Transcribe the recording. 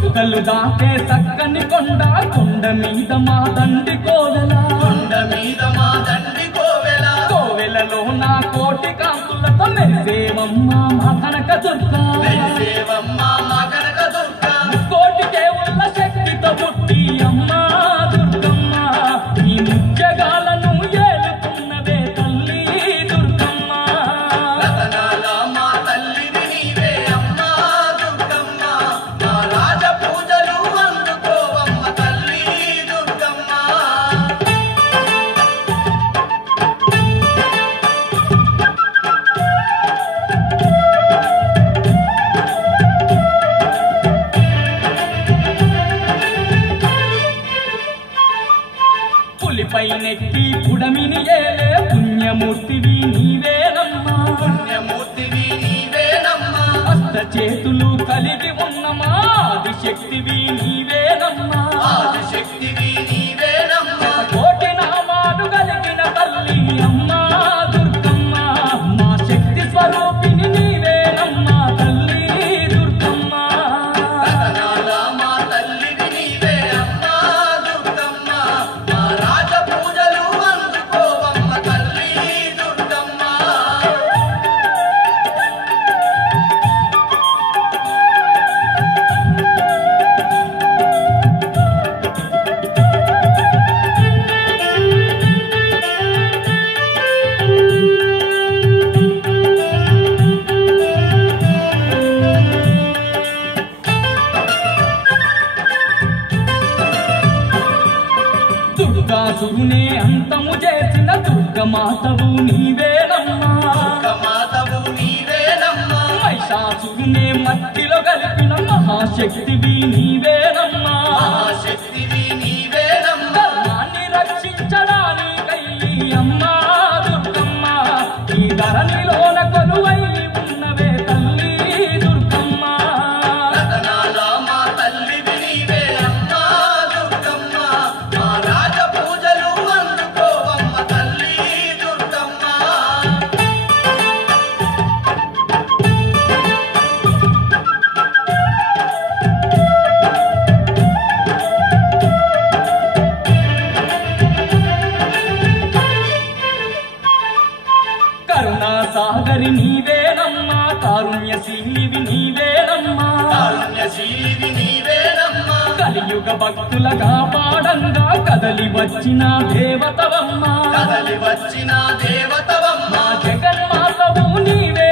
చుక్కలు దాటే చక్కని కొండ కొండ మీద మా దండి కోవెల కొండ మీద మా దండి కోవెల కోవెలలో నా కోటి కాంతులతో మెరిసేవమ్మ మా కనక దుర్గా మెరిసేవమ్మ మా కనక దుర్గా కోటి దేవుళ్ళ శక్తితో పుట్టి అమ్మ దుర్గమ్మ ఈ ముత్యగాలను ఏలుతున్నదే తల్లి దుర్గమ్మ రతనాల మా తల్లివి నీవే అమ్మ దుర్గమ్మ మా రాజ పూజలు అందుకోవమ్మ తల్లి దుర్గమ్మ పులిపై నెక్కి పుడమిని ఏలే పుణ్యమూర్తివి నీవేనమ్మా పుణ్యమూర్తివి నీవేనమ్మా హస్త చేతులు కలిగి ఉన్నమా ఆదిశక్తివి నీవేనమ్మా ఆదిశక్తివి నీవేనమ్మా కోటి నామాలు కలిగిన తల్లి అమ్మా దుర్గమ్మ మా శక్తి స్వరూపిణి నీవేనమ్మా తల్లి దుర్గమ్మ రతనాల మా తల్లివి నీవే అమ్మ దుర్గమ్మ మా రాజ పూజలు అందుకోవమ్మ తల్లి దుర్గమ్మ దుర్గాసురునే అంతము చేసిన దుర్గమాతవు నీవేనమ్మా మాతవు నీవేనమ్మా మహిషాసురునే మట్టిలో కలిపిన మహాశక్తివి నీవేనమ్మా మహాశక్తివి నీవేనమ్మా ధర్మాన్ని రక్షించడానికై అమ్మా దుర్గమ్మ ఈ ధరణిలోన కొలువై ఉన్నవే తల్లి దుర్గమ్మ రతనాల మా తల్లివి నీవే అమ్మ దుర్గమ్మ మా రాజ పూజలు అందుకోవమ్మ తల్లి దుర్గమ్మ కరుణా సాగరి నీవేనమ్మా కారుణ్యశీలివి నీవేనమ్మా కారుణ్యశీలివి నీవేనమ్మా కలియుగ భక్తుల కాపాడంగా కదలి వచ్చిన దేవతవమ్మా కదలి వచ్చిన దేవతవమ్మ మా జగన్మాతవు నీవే